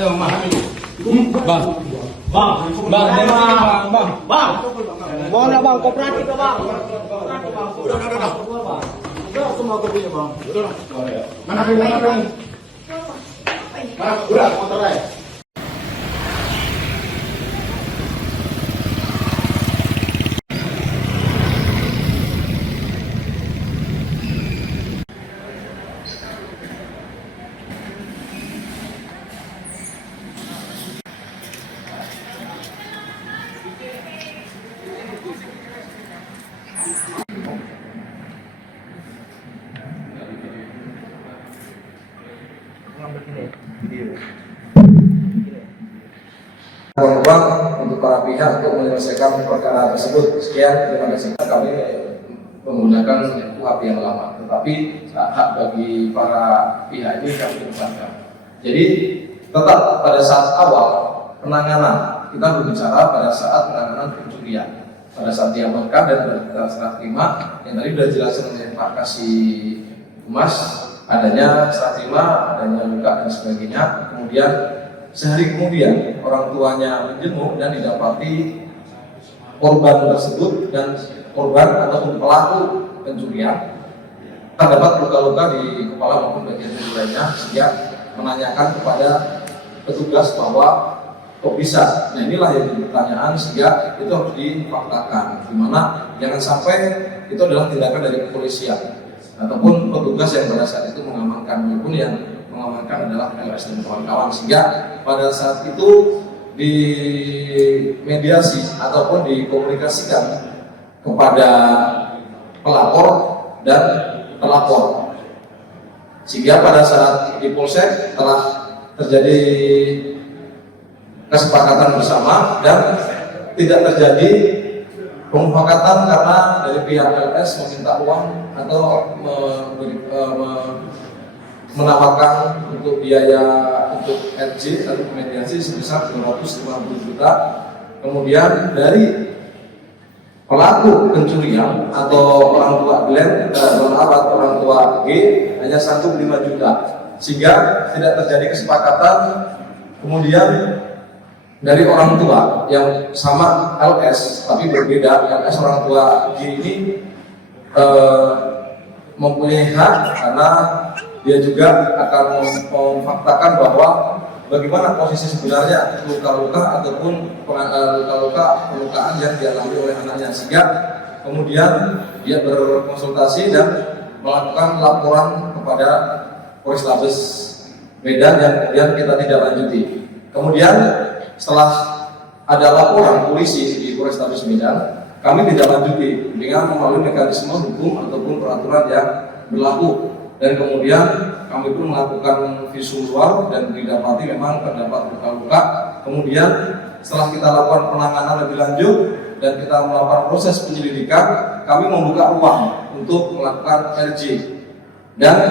aja memahami. Bang, bang, bang, bang, bang. Mau nggak bang, kooperatif ya bang? Udah semua kopinya bang. Udah. Mana kopi mana dong? Mana? Udah motor aja. Ruang untuk para pihak untuk menyelesaikan perkara tersebut. Sekian, terima kasih. Kami menggunakan UHP yang lama, tetapi hak bagi para pihak ini kami usahakan. Jadi tetap pada saat awal penanganan, kita berbicara pada saat penanganan pencurian, pada saat diamankan dan serah terima yang tadi sudah dijelaskan oleh Pak Kasih Humas, adanya serah terima, adanya luka dan sebagainya. Kemudian sehari kemudian orang tuanya menjenguk dan didapati korban tersebut dan korban ataupun pelaku pencurian terdapat luka-luka di kepala maupun bagian tubuh lainnya, sehingga menanyakan kepada petugas bahwa kok bisa. Nah inilah yang jadi pertanyaan, sehingga itu harus difaktakan, dimana jangan sampai itu adalah tindakan dari kepolisian ataupun petugas yang pada saat itu mengamankan, maupun yang mengamankan adalah LS dan kawan-kawan, sehingga pada saat itu dimediasi ataupun dikomunikasikan kepada pelapor dan pelapor, sehingga pada saat di Polsek telah terjadi kesepakatan bersama dan tidak terjadi pemufakatan karena dari pihak LS meminta uang atau menawarkan untuk biaya untuk RJ atau mediasi sebesar 250 juta. Kemudian dari pelaku pencurian atau orang tua Glenn, orang tua G hanya 1,5 juta, sehingga tidak terjadi kesepakatan. Kemudian dari orang tua yang sama LS tapi berbeda, LS orang tua G ini mempunyai hak karena dia juga akan memfaktakan bahwa bagaimana posisi sebenarnya luka-luka ataupun luka-lukaan yang dialami oleh anaknya, sehingga kemudian dia berkonsultasi dan melakukan laporan kepada Polrestabes Medan yang kemudian kita tidak lanjuti. Kemudian setelah ada laporan polisi di Polrestabes Medan, kami tidak lanjuti dengan melalui mekanisme hukum ataupun peraturan yang berlaku. Dan kemudian kami pun melakukan visum luar dan didapati memang terdapat luka-luka. Kemudian setelah kita lakukan penanganan lebih lanjut dan kita melakukan proses penyelidikan, kami membuka ruang untuk melakukan RJ. Dan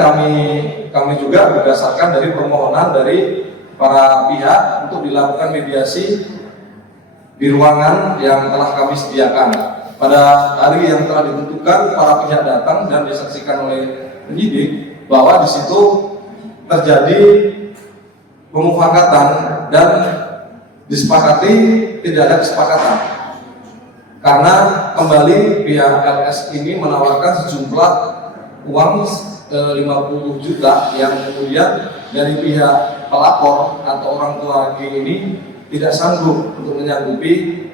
kami juga berdasarkan dari permohonan dari para pihak untuk dilakukan mediasi di ruangan yang telah kami sediakan. Pada hari yang telah ditentukan, para pihak datang dan disaksikan oleh penyidik bahwa di situ terjadi pemufakatan dan disepakati tidak ada kesepakatan, karena kembali pihak LS ini menawarkan sejumlah uang 50 juta yang kemudian dari pihak pelapor atau orang tua G ini tidak sanggup untuk menyanggupi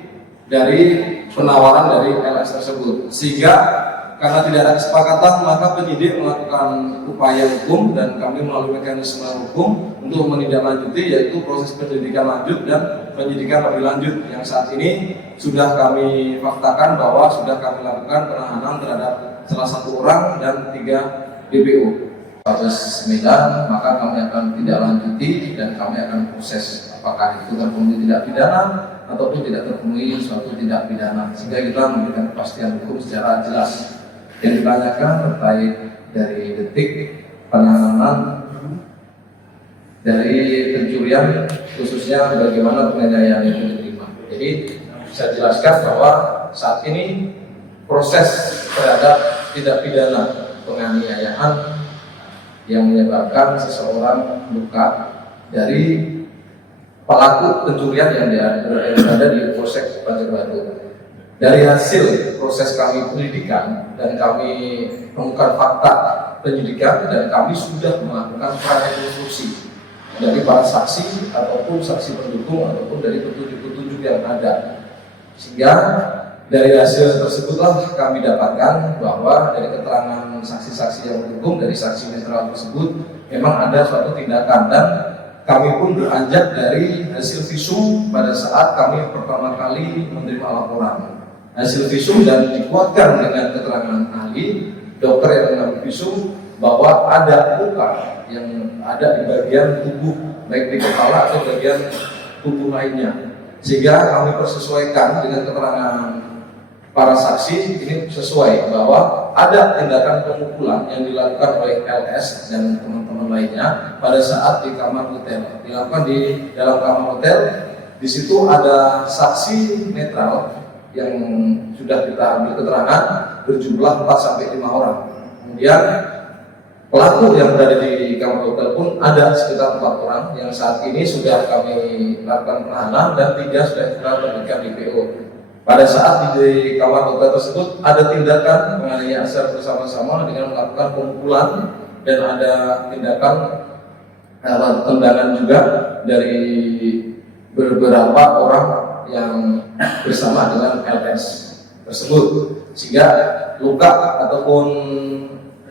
dari penawaran dari LS tersebut, sehingga karena tidak ada kesepakatan, maka penyidik melakukan upaya hukum dan kami melalui mekanisme hukum untuk menindaklanjuti, yaitu proses penyelidikan lanjut dan penyidikan lebih lanjut yang saat ini sudah kami faktakan bahwa sudah kami lakukan penahanan terhadap salah satu orang dan 3 DPO. Polres Medan, maka kami akan tidak lanjuti dan kami akan proses apakah itu terpenuhi tidak pidana ataupun tidak terpenuhi suatu tidak pidana, sehingga kita memberikan kepastian hukum secara jelas. Yang ditanyakan terkait dari detik penanganan dari pencurian, khususnya bagaimana penganiayaan yang diterima. Jadi saya jelaskan bahwa saat ini proses terhadap tidak pidana penganiayaan yang menyebabkan seseorang luka dari pelaku pencurian yang berada di Polsek Banjarbatu. Dari hasil proses kami penyelidikan dan kami menemukan fakta penyidikan dan kami sudah melakukan rekonstruksi dari para saksi ataupun saksi pendukung ataupun dari petunjuk-petunjuk yang ada, sehingga dari hasil tersebutlah kami dapatkan bahwa dari keterangan saksi-saksi yang mendukung dari saksi netral tersebut memang ada suatu tindakan, dan kami pun beranjak dari hasil visum pada saat kami pertama kali menerima laporan. Hasil visum dan dikuatkan dengan keterangan ahli dokter yang mengambil visum bahwa ada luka yang ada di bagian tubuh, baik di kepala atau bagian tubuh lainnya, sehingga kami persesuaikan dengan keterangan para saksi ini sesuai bahwa ada tindakan pemukulan yang dilakukan oleh LS dan teman-teman lainnya pada saat di kamar hotel, dilakukan di dalam kamar hotel. Di situ ada saksi netral yang sudah kita ambil keterangan berjumlah 4-5 orang. Kemudian pelaku yang berada di kamar hotel pun ada sekitar 4 orang yang saat ini sudah kami lakukan penahanan dan 3 sudah kita berikan DPO. Pada saat di kamar hotel tersebut ada tindakan penganiayaan secara bersama-sama dengan melakukan pemukulan dan ada tindakan tendangan juga dari beberapa orang yang bersama dengan LS tersebut, sehingga luka ataupun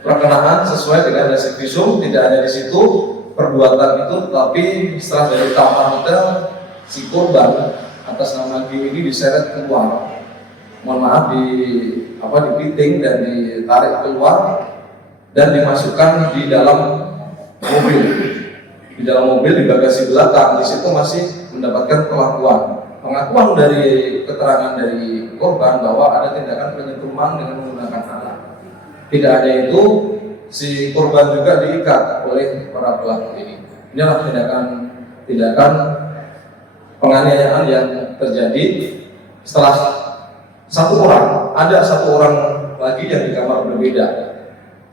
perkenaan sesuai dengan hasil visum tidak ada di situ perbuatan itu, tapi setelah dari kamar hotel si korban atas nama G ini diseret keluar, mohon maaf dipiting dan ditarik keluar dan dimasukkan di dalam mobil. Di dalam mobil di bagasi belakang, di situ masih mendapatkan pengakuan dari keterangan dari korban bahwa ada tindakan penyetuman dengan menggunakan alat. Tidak hanya itu, si korban juga diikat oleh para pelaku ini. Inilah tindakan penganiayaan yang terjadi. Setelah ada satu orang lagi yang di kamar berbeda,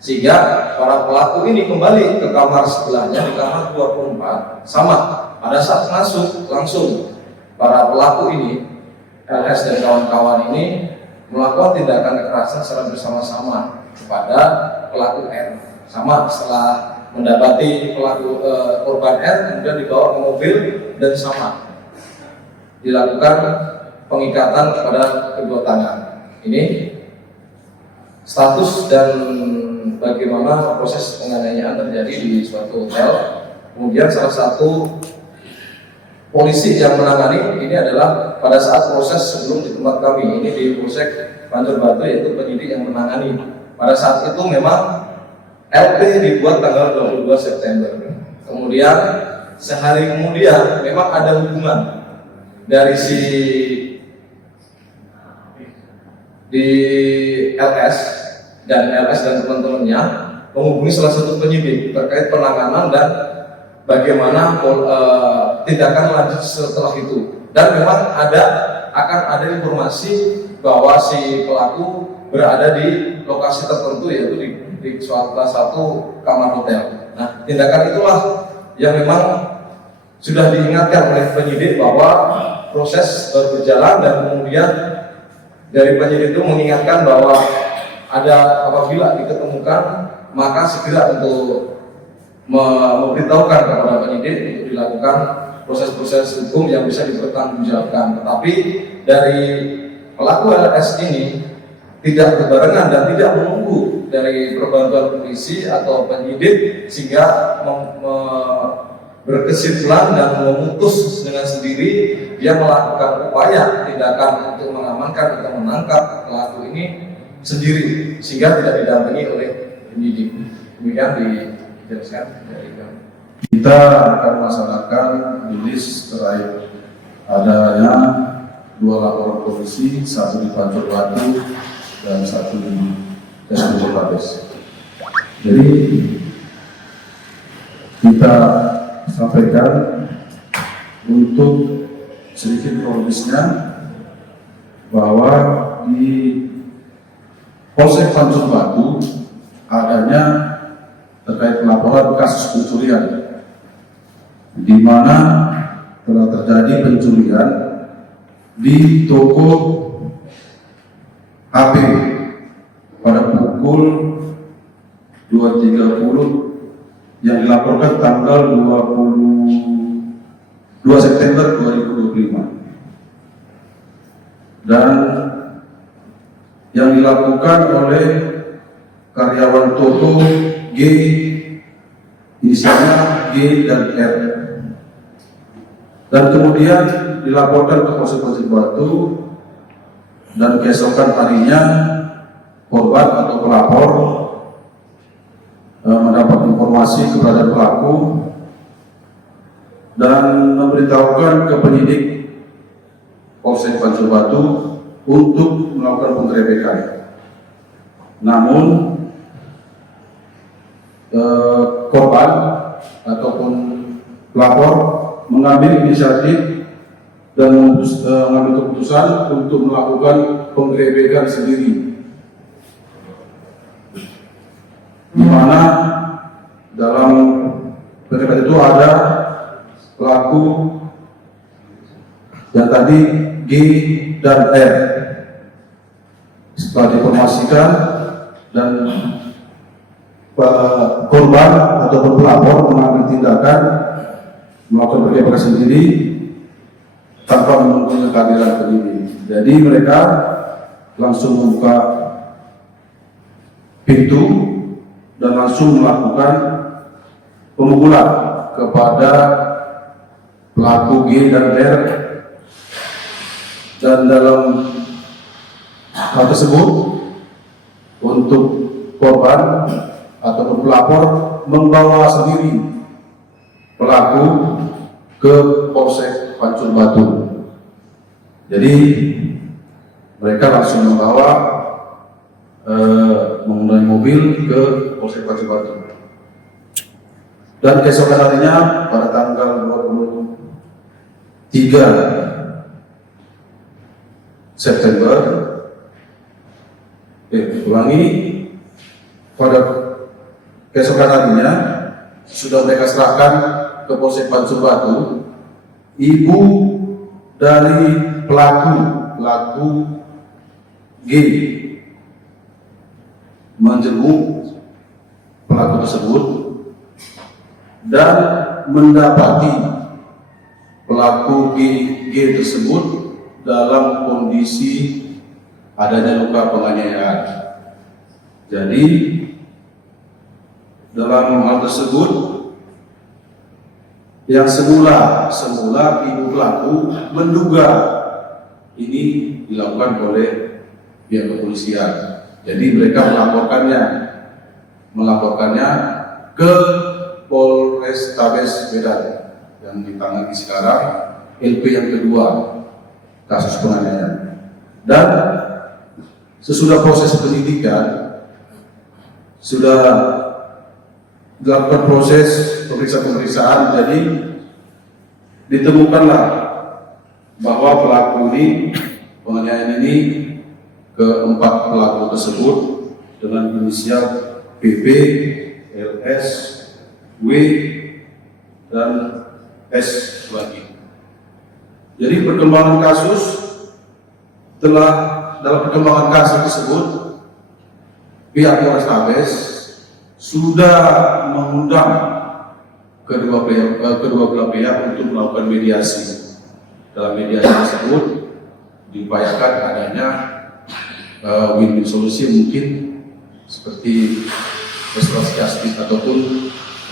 sehingga para pelaku ini kembali ke kamar sebelahnya di kamar 24. Sama, pada saat masuk langsung para pelaku ini, LS dan kawan-kawan ini melakukan tindakan kekerasan secara bersama-sama kepada pelaku R. Sama, setelah mendapati pelaku korban R kemudian dibawa ke mobil dan sama dilakukan pengikatan kepada kedua tangan. Ini status dan bagaimana proses penganiayaan terjadi di suatu hotel. Kemudian salah satu polisi yang menangani ini adalah pada saat proses sebelum di tempat kami ini di Polsek Banjarbatu, yaitu penyidik yang menangani. Pada saat itu memang LP dibuat tanggal 22 September. Kemudian sehari kemudian memang ada hubungan dari di LS dan teman-temannya menghubungi salah satu penyidik terkait penanganan dan bagaimana tindakan lanjut setelah itu. Dan memang akan ada informasi bahwa si pelaku berada di lokasi tertentu, yaitu di salah satu kamar hotel. Nah, tindakan itulah yang memang sudah diingatkan oleh penyidik bahwa proses berjalan, dan kemudian dari penyidik itu mengingatkan bahwa apabila diketemukan maka segera untuk memberitahukan kepada penyidik untuk dilakukan proses-proses hukum yang bisa dipertanggungjawabkan. Tetapi dari pelaku LS ini tidak berbarengan dan tidak menunggu dari perbantuan polisi atau penyidik, sehingga berkesimpulan dan memutus dengan sendiri dia melakukan upaya tindakan untuk mengamankan atau menangkap pelaku ini sendiri, sehingga tidak didampingi oleh penyidik. Demikian dijelaskan dari kami. Kita akan melaksanakan rilis terkait adanya 2 laporan polisi, 1 di Banjarbatu dan 1 di Desa. Jadi kita sampaikan untuk sedikit kronisnya bahwa di Polsek Banjarbatu adanya terkait laporan kasus pencurian, di mana telah terjadi pencurian di toko HP pada pukul 2.30 yang dilaporkan tanggal 22 September 2025 dan yang dilakukan oleh karyawan toko G, inisialnya G dan R, dan kemudian dilaporkan ke Polsek Batu dan keesokan harinya korban atau pelapor mendapat informasi keberadaan pelaku dan memberitahukan ke penyidik Polsek Batu untuk melakukan penggerebekan. Namun korban ataupun pelapor mengambil inisiatif dan mengambil keputusan untuk melakukan penggerebekan sendiri, di mana dalam penggerebekan itu ada pelaku yang tadi G dan R. Setelah diinformasikan dan korban ataupun pelapor mengambil tindakan melakukan penggerebekan sendiri tanpa menunggu kehadiran penyidik. Jadi mereka langsung membuka pintu dan langsung melakukan pemukulan kepada pelaku G dan R, dan dalam hal tersebut untuk korban ataupun pelapor membawa sendiri pelaku ke Polsek Pancur Batu. Jadi mereka langsung membawa menggunakan mobil ke Polsek Pancur Batu. Dan keesokan harinya pada tanggal 23 September, pada keesokan harinya sudah mereka serahkan ke Polsek Pancur Batu. Ibu dari pelaku G menjenguk pelaku tersebut dan mendapati pelaku G tersebut dalam kondisi adanya luka penganiayaan. Jadi dalam hal tersebut yang semula ibu pelaku menduga ini dilakukan oleh pihak kepolisian. Jadi mereka melaporkannya ke Polrestabes Medan yang ditangani sekarang LP yang kedua kasus penganiayaan. Dan sesudah proses penyidikan sudah dilakukan proses pemeriksaan, jadi ditemukanlah bahwa pelaku ini, penganiayaan ini, keempat pelaku tersebut dengan inisial PP, LS, W, dan S lagi. Jadi dalam perkembangan kasus tersebut pihak Polrestabes sudah mengundang kedua belah pihak untuk melakukan mediasi. Dalam mediasi tersebut diupayakan adanya win-win solusi, mungkin seperti restorasi justice ataupun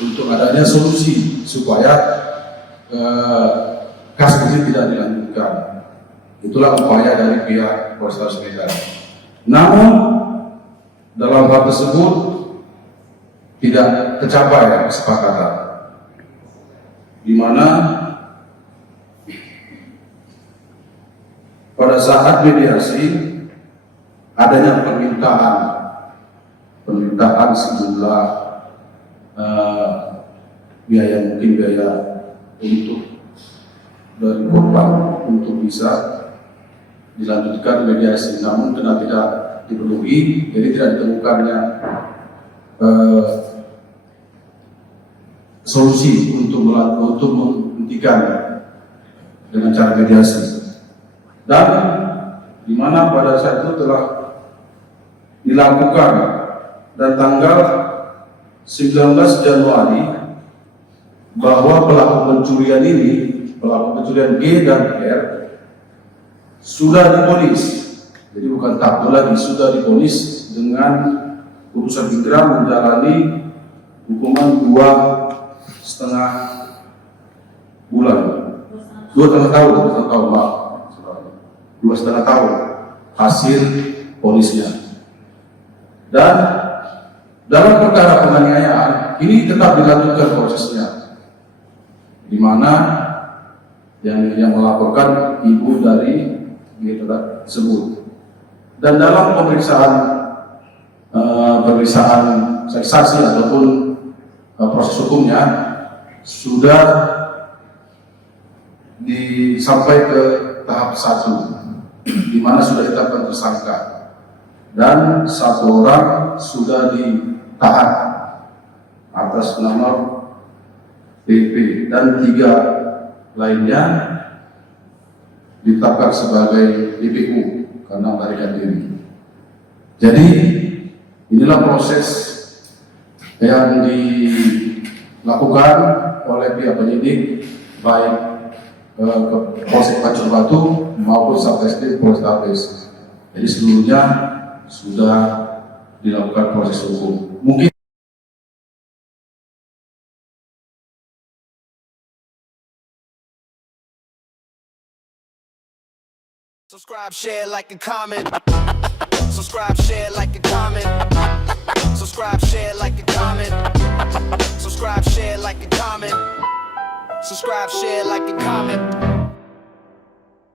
untuk adanya solusi supaya kasus ini tidak dilanjutkan. Itulah upaya dari pihak Polrestabes Medan. Namun dalam hal tersebut tidak tercapai kesepakatan, di mana pada saat mediasi adanya permintaan sejumlah biaya untuk dari korban untuk bisa dilanjutkan mediasi, namun karena tidak dipenuhi, jadi tidak ditemukannya solusi untuk menghentikan dengan cara mediasi. Dan di mana pada saat itu telah dilakukan dan tanggal 19 Januari bahwa pelaku pencurian G dan R sudah divonis. Jadi bukan takut lagi, sudah divonis dengan putusan ingkrah menjalani hukuman 2,5 bulan, 2,5 tahun, 2,5 tahun hasil vonisnya. Dan dalam perkara penganiayaan ini tetap dilanjutkan prosesnya, di mana yang melaporkan ibu dari G tersebut. Dan dalam pemeriksaan saksi ataupun proses hukumnya sudah sampai ke tahap 1, di mana sudah ditetapkan tersangka dan 1 orang sudah ditahan atas nama PP dan 3 lainnya ditetapkan sebagai DPO karena melarikan diri. Jadi inilah proses yang dilakukan oleh pihak penyidik baik Polsek Pancur Batu maupun Satreskrim Polrestabes. Jadi seluruhnya sudah dilakukan proses hukum. Mungkin subscribe, share, like, and comment. Subscribe, share, like, and comment. Subscribe, share, like, and comment. Subscribe, share, like, and comment. Subscribe, share, like, and comment.